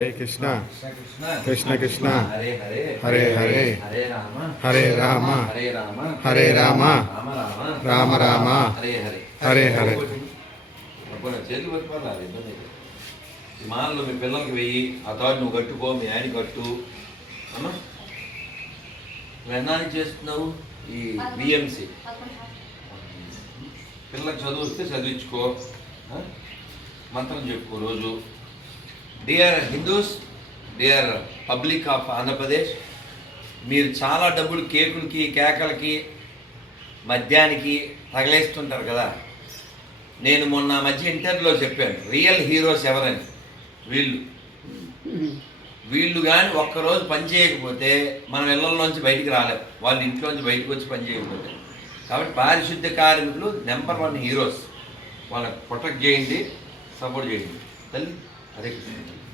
హరే కృష్ణ కృష్ణ కృష్ణ హరే హరే హరే రామ హరే రామ హరే రామ హరే రామ రామ రామ రామ రామ హరే హరే మాలలో మీ పిల్లలకి వెయ్యి ఆ తర్వాత నువ్వు కట్టుకో మీ ఆయన కట్టు. అమ్మా నువ్వు ఎన్నాళ్ళు చేస్తున్నావు? ఈ బిఎంసి పిల్లలకు చదువు వస్తే చదివించుకో? మంత్రం చెప్పుకో రోజు. Dear Hindus dear public of Andhra Pradesh మీరు చాలా డబ్బులు కేకులకి కేకలకి మద్యానికి తగలేస్తుంటారు కదా. నేను మొన్న మధ్య ఇంటర్వ్యూలో చెప్పాను రియల్ హీరోస్ ఎవరని? వీళ్ళు. వీళ్ళు కానీ ఒక్కరోజు పని చేయకపోతే మనం ఇళ్ళల్లోంచి బయటికి రాలేం. వాళ్ళ ఇంట్లోంచి బయటకు వచ్చి పని చేయకపోతే. కాబట్టి పారిశుద్ధ్య కార్మికులు నెంబర్ వన్ హీరోస్. వాళ్ళకి ప్రొటెక్ట్ చేయండి సపోర్ట్ చేయండి. తల్లి ハレクリ